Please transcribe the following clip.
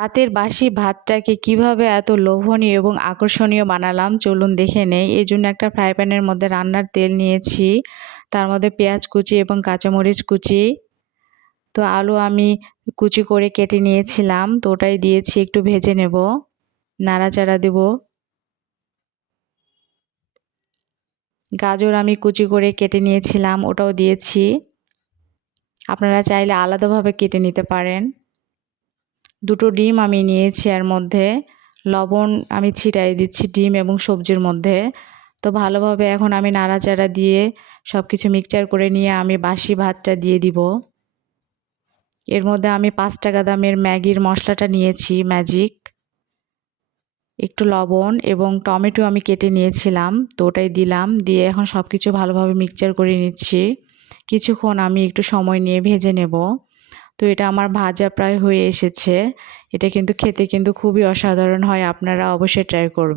রাতের বাসি ভাতটাকে কিভাবে এত লোভনীয় এবং আকর্ষণীয় বানালাম চলুন দেখে নেই। এই জন্য একটা ফ্রাই প্যানের মধ্যে রান্নার তেল নিয়েছি, তার মধ্যে পেঁয়াজ কুচি এবং কাঁচামরিচ কুচি, তো আলু আমি কুচি করে কেটে নিয়েছিলাম, তো ওটাই দিয়েছি, একটু ভেজে নেব, নাড়াচাড়া দেব। গাজর আমি কুচি করে কেটে নিয়েছিলাম, ওটাও দিয়েছি, আপনারা চাইলে আলাদাভাবে কেটে নিতে পারেন। দুটো ডিম আমি নিয়েছি, এর মধ্যে লবণ আমি ছিটাই দিচ্ছি ডিম এবং সবজির মধ্যে। তো ভালোভাবে এখন আমি নাড়াচাড়া দিয়ে সব কিছু মিক্সচার করে নিয়ে আমি বাসি ভাতটা দিয়ে দিব। এর মধ্যে আমি 5 টাকা দামের ম্যাগির মশলাটা নিয়েছি, ম্যাজিক, একটু লবণ এবং টমেটো আমি কেটে নিয়েছিলাম, তো ওটাই দিলাম, দিয়ে এখন সব কিছু ভালোভাবে মিক্সচার করে নিচ্ছি। কিছুক্ষণ আমি একটু সময় নিয়ে ভেজে নেব। তো এটা আমার ভাজা প্রায় হয়ে এসেছে। এটা কিন্তু খেতে কিন্তু খুবই অসাধারণ হয়, আপনারা অবশ্যই ট্রাই করবেন।